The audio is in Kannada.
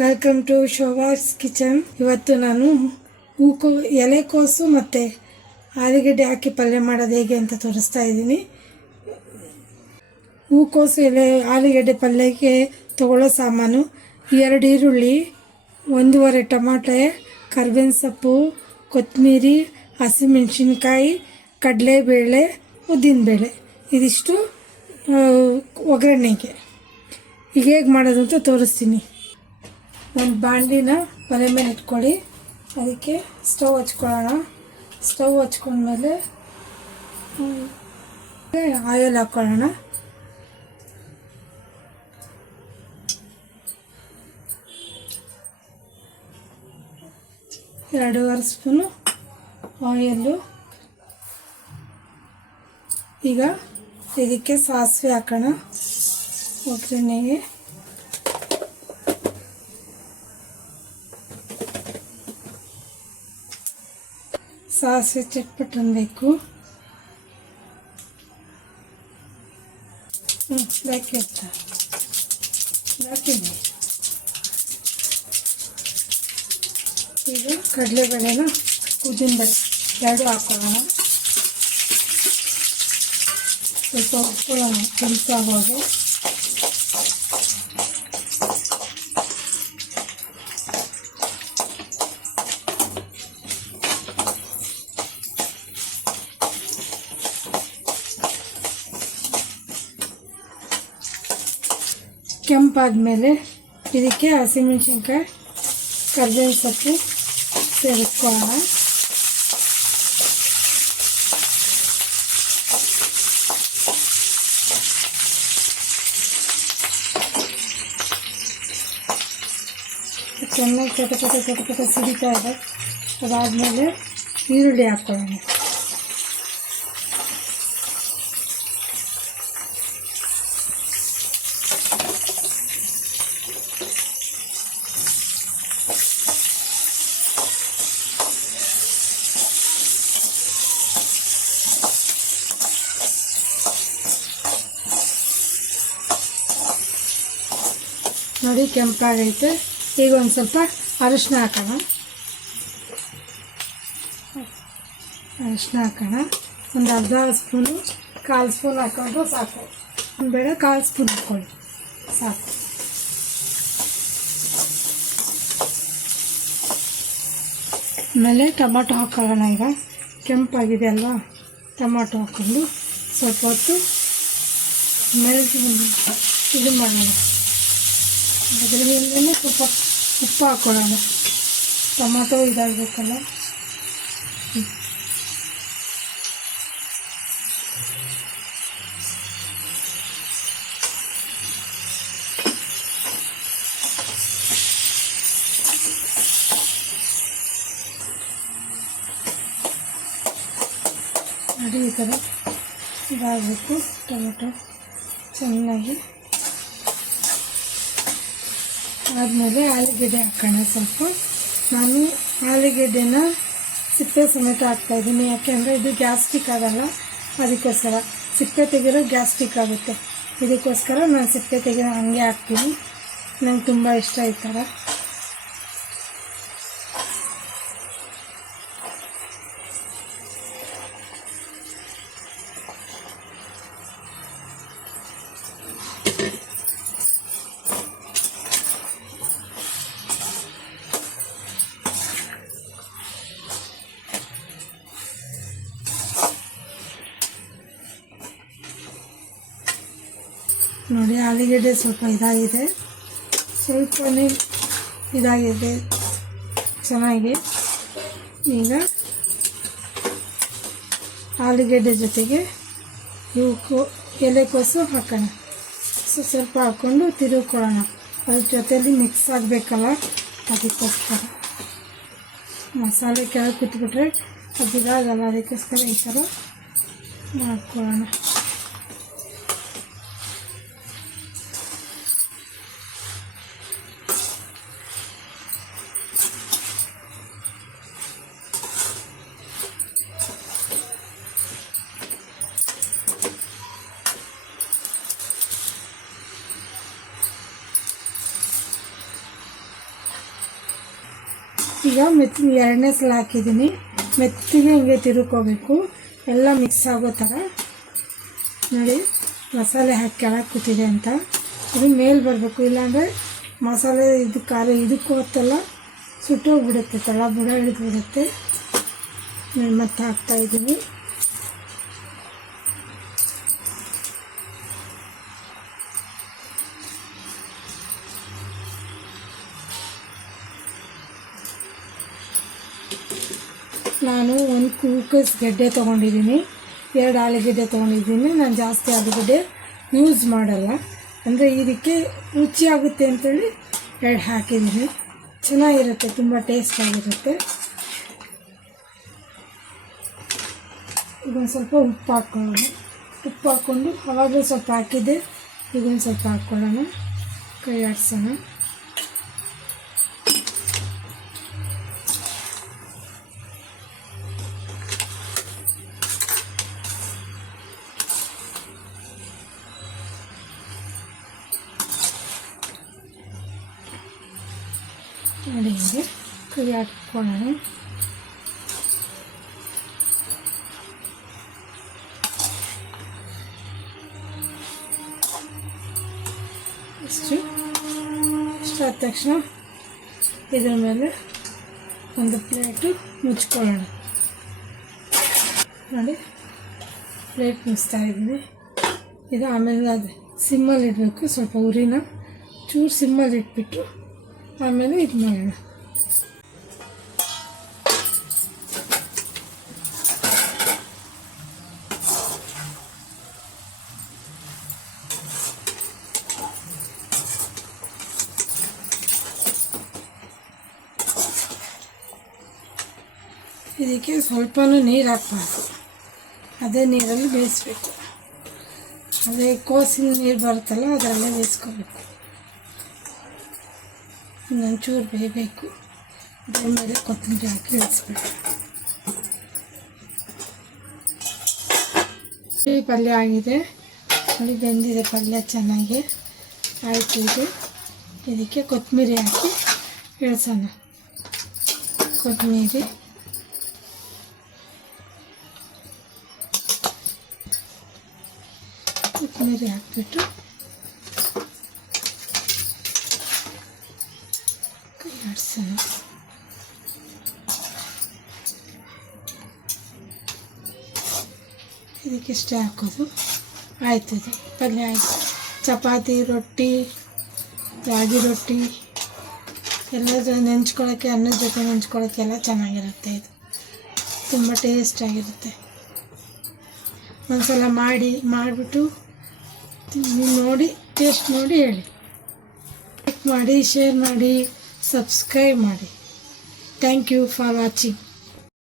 Welcome to Shobha's kitchen. ಇವತ್ತು ನಾನು ಎಲೆಕೋಸು ಮತ್ತು ಆಲೂಗಡ್ಡೆ ಹಾಕಿ ಪಲ್ಯ ಮಾಡೋದು ಹೇಗೆ ಅಂತ ತೋರಿಸ್ತಾ ಇದ್ದೀನಿ. ಹೂಕೋಸು ಆಲೂಗಡ್ಡೆ ಪಲ್ಯಕ್ಕೆ ತಗೊಳ್ಳೋ ಸಾಮಾನು: 2 ಈರುಳ್ಳಿ, 1.5 ಟೊಮಾಟೆ, ಕರ್ಬೇವಿನ ಸೊಪ್ಪು, ಕೊತ್ತಂಬರಿ, ಹಸಿಮೆಣಸಿನ್ಕಾಯಿ, ಕಡಲೆಬೇಳೆ, ಉದ್ದಿನಬೇಳೆ. ಇದಿಷ್ಟು ಒಗ್ಗರಣೆಗೆ. ಈಗ ಹೇಗೆ ಮಾಡೋದು ಅಂತ ತೋರಿಸ್ತೀನಿ. ಒಂದು ಬಾಣಲಿನ ಒಲೆ ಮೇಲೆ ಇಟ್ಕೊಳ್ಳಿ. ಅದಕ್ಕೆ ಸ್ಟವ್ ಹಚ್ಕೊಳ್ಳೋಣ. ಸ್ಟವ್ ಹಚ್ಕೊಂಡ್ಮೇಲೆ ಆಯಿಲ್ ಹಾಕ್ಕೊಳ್ಳೋಣ. ಎರಡೂವರೆ ಸ್ಪೂನು ಆಯಿಲು. ಈಗ ಇದಕ್ಕೆ ಸಾಸಿವೆ ಹಾಕೋಣ. ಒಗ್ಗರಣೆಗೆ ಸಾಸಿವೆ ಚಟ್ಪಟ್ ಅನ್ನಬೇಕು. ಹಾಕಿದ್ವಿ. ಈಗ ಕಡಲೆಬೇಳೆನ ಉದ್ದಿನಬೇಳೆ ಎರಡು ಹಾಕೊಳ್ಳೋಣ. ಸ್ವಲ್ಪ ಉಪ್ಪು ಕೆಂಪಾಗೋದು. ಕೆಂಪಾದ್ಮೇಲೆ ಇದಕ್ಕೆ ಹಸಿಮೆಣಸಿನ್ಕಾಯಿ, ಕರ್ಬೇವಿನ ಸೊಪ್ಪು ಸೇರಿಸ್ಕೊಳ್ಳೋಣ. ಚೆನ್ನಾಗಿ ಚಟ ಸಿಡಿತಾ ಇದೆ. ಅದಾದಮೇಲೆ ಈರುಳ್ಳಿ ಹಾಕ್ಕೊಳ್ಳೋಣ. ನೋಡಿ, ಕೆಂಪಾಗೈತೆ. ಈಗ ಒಂದು ಸ್ವಲ್ಪ ಅರಿಶಿನ ಹಾಕೋಣ. ಒಂದು ಅರ್ಧ ಸ್ಪೂನು, 1/4 ಸ್ಪೂನ್ ಹಾಕೊಂಡ್ರೆ ಸಾಕು. ಬೇಡ, 1/4 ಸ್ಪೂನ್ ಹಾಕ್ಕೊಳ್ಳಿ ಸಾಕು. ಆಮೇಲೆ ಟೊಮಾಟೊ ಹಾಕ್ಕೊಳ್ಳೋಣ. ಈಗ ಕೆಂಪಾಗಿದೆ ಅಲ್ವಾ, ಟೊಮಾಟೊ ಹಾಕ್ಕೊಂಡು ಸ್ವಲ್ಪ ಹೊತ್ತು ಇದು ಮಾಡೋಣ. ಅದ್ರ ಮೇಲೆ ಸ್ವಲ್ಪ ಉಪ್ಪು ಹಾಕ್ಕೊಳ್ಳೋಣ. ಟೊಮಾಟೊ ಇದಾಗಬೇಕಲ್ಲ. ನೋಡಿ, ಈ ಥರ ಇದಾಗಬೇಕು ಟೊಮೆಟೊ ಚೆನ್ನಾಗಿ. ಆದಮೇಲೆ ಆಲೂಗಡ್ಡೆ ಹಾಕೋಣ. ಸ್ವಲ್ಪ ನಾನು ಆಲೂಗಡ್ಡೆನ ಸಿಪ್ಪೆ ಸಮೇತ ಹಾಕ್ತಾಯಿದ್ದೀನಿ. ಯಾಕೆಂದರೆ ಇದು ಗ್ಯಾಸ್ಟ್ರಿಕ್ ಆಗೋಲ್ಲ, ಅದಕ್ಕೋಸ್ಕರ. ಸಿಪ್ಪೆ ತೆಗೆರೋ ಗ್ಯಾಸ್ಟ್ರಿಕ್ ಆಗುತ್ತೆ, ಇದಕ್ಕೋಸ್ಕರ ನಾನು ಸಿಪ್ಪೆ ತೆಗೆದು ಹಾಗೆ ಹಾಕ್ತೀನಿ. ನಂಗೆ ತುಂಬ ಇಷ್ಟ ಈ ಥರ. ನೋಡಿ, ಆಲೂಗಡ್ಡೆ ಸ್ವಲ್ಪ ಇದಾಗಿದೆ, ಸ್ವಲ್ಪನೇ ಇದಾಗಿದೆ ಚೆನ್ನಾಗಿ. ಈಗ ಆಲೂಗಡ್ಡೆ ಜೊತೆಗೆ ಎಲೆಕೋಸು ಹಾಕೋಣ. ಸ್ವಲ್ಪ ಹಾಕ್ಕೊಂಡು ತಿರುಗಿಕೊಳ್ಳೋಣ. ಅದ್ರ ಜೊತೆಯಲ್ಲಿ ಮಿಕ್ಸ್ ಆಗಬೇಕಲ್ಲ, ಅದಕ್ಕೋಸ್ಕರ. ಮಸಾಲೆ ಕೆಳಗೆ ಕೂತ್ಬಿಟ್ರೆ ಅದು ಇದಾಗಲ್ಲ, ಅದಕ್ಕೋಸ್ಕರ ಈ ಥರ ಮಾಡ್ಕೊಳ್ಳೋಣ. ಈಗ ಎರಡನೇ ಸಲ ಹಾಕಿದ್ದೀನಿ. ಮೆತ್ತಿಗೆ ಹಿಂಗೆ ತಿರುಕೋಬೇಕು, ಎಲ್ಲ ಮಿಕ್ಸ್ ಆಗೋ ಥರ. ನೋಡಿ ಮಸಾಲೆ ಹಾಕಿ ಕೆಳಗೆ ಕೂತಿದೆ ಅಂತ, ಇದು ಮೇಲೆ ಬರಬೇಕು, ಇಲ್ಲಾಂದರೆ ಮಸಾಲೆ ಇದು ಖಾರ ಇದಕ್ಕೂ ಹೊತ್ತಲ್ಲ ಸುಟ್ಟೋಗ್ಬಿಡುತ್ತೆ, ತಳ ಬುಡ ಹಿಡಿದ್ಬಿಡುತ್ತೆ. ಮತ್ತೆ ಹಾಕ್ತಾಯಿದ್ದೀನಿ. ನಾನು ಒಂದು ಕೂಕಸ್ ಗೆಡ್ಡೆ ತೊಗೊಂಡಿದ್ದೀನಿ, 2 ಆಲೂಗೆಡ್ಡೆ ತೊಗೊಂಡಿದ್ದೀನಿ. ನಾನು ಜಾಸ್ತಿ ಆಲೂಗಡ್ಡೆ ಯೂಸ್ ಮಾಡಲ್ಲ, ಅಂದರೆ ಇದಕ್ಕೆ ರುಚಿಯಾಗುತ್ತೆ ಅಂಥೇಳಿ 2 ಹಾಕಿದ್ದೀನಿ. ಚೆನ್ನಾಗಿರುತ್ತೆ, ತುಂಬ ಟೇಸ್ಟಾಗಿರುತ್ತೆ. ಇದೊಂದು ಸ್ವಲ್ಪ ಉಪ್ಪು ಹಾಕ್ಕೊಳ್ಳೋಣ. ಉಪ್ಪು ಹಾಕ್ಕೊಂಡು ಅವಾಗಲೂ ಸ್ವಲ್ಪ ಹಾಕಿದ್ದೆ, ಇದೊಂದು ಸ್ವಲ್ಪ ಹಾಕ್ಕೊಳ್ಳೋಣ, ಕೈ ಆಡಿಸೋಣ. ನೋಡಿ ಹೀಗೆ ಕೈ ಹಾಕ್ಕೊಳ್ಳೋಣ. ಇಷ್ಟಾದ ತಕ್ಷಣ ಇದರ ಮೇಲೆ ಒಂದು ಪ್ಲೇಟು ಮುಚ್ಕೊಳ್ಳೋಣ. ನೋಡಿ ಪ್ಲೇಟ್ ಮುಚ್ತಾ ಇದ್ದೀನಿ. ಇದು ಆಮೇಲೆ ಅದು ಸಿಮ್ಮಲ್ಲಿ ಇಡಬೇಕು, ಸ್ವಲ್ಪ ಉರಿನ ಚೂರು ಸಿಮ್ಮಲ್ಲಿ ಇಟ್ಬಿಟ್ಟು ಆಮೇಲೆ ಇದು ಮಾಡೋಣ. ಇದಕ್ಕೆ ಸ್ವಲ್ಪನೂ ನೀರು ಹಾಕಬಾರ್ದು, ಅದೇ ನೀರಲ್ಲಿ ಬೇಯಿಸ್ಬೇಕು. ಅದೇ ಕೋಸಿನ ನೀರು ಬರುತ್ತಲ್ಲ ಅದರಲ್ಲೇ ಬೇಯಿಸ್ಕೋಬೇಕು. ಒಂಚೂರು ಬೇಯಬೇಕು, ಅದ್ರ ಮೇಲೆ ಕೊತ್ತಂಬರಿ ಹಾಕಿ ಇಳಿಸ್ಬೇಕು. ಈ ಪಲ್ಯ ಆಗಿದೆ ನೋಡಿ, ಬೆಂದಿದೆ ಪಲ್ಯ ಚೆನ್ನಾಗಿ ಆಯಿತು. ಇದಕ್ಕೆ ಕೊತ್ತಂಬರಿ ಹಾಕಿ ಇಳಿಸೋಣ. ಕೊತ್ತಂಬರಿ ಹಾಕಿಬಿಟ್ಟು ಕೈ ಆಡಿಸೋಣ. ಇದಕ್ಕಿಷ್ಟೇ ಹಾಕೋದು. ಆಯ್ತು, ಇದು ಪಲ್ಯ ಆಯಿತು. ಚಪಾತಿ, ರೊಟ್ಟಿ, ರಾಗಿ ರೊಟ್ಟಿ ಎಲ್ಲ ನೆಂಚ್ಕೊಳ್ಳೋಕ್ಕೆ, ಅನ್ನದ ಜೊತೆ ನೆಂಚ್ಕೊಳ್ಳೋಕ್ಕೆ ಎಲ್ಲ ಚೆನ್ನಾಗಿರುತ್ತೆ. ಇದು ತುಂಬ ಟೇಸ್ಟಾಗಿರುತ್ತೆ. ಒಂದ್ಸಲ ಮಾಡಿಬಿಟ್ಟು ನೋಡಿ, ಟೇಸ್ಟ್ ನೋಡಿ ಹೇಳಿ. ಲೈಕ್ ಮಾಡಿ, ಶೇರ್ ಮಾಡಿ, ಸಬ್ಸ್ಕ್ರೈಬ್ ಮಾಡಿ. Thank you for watching.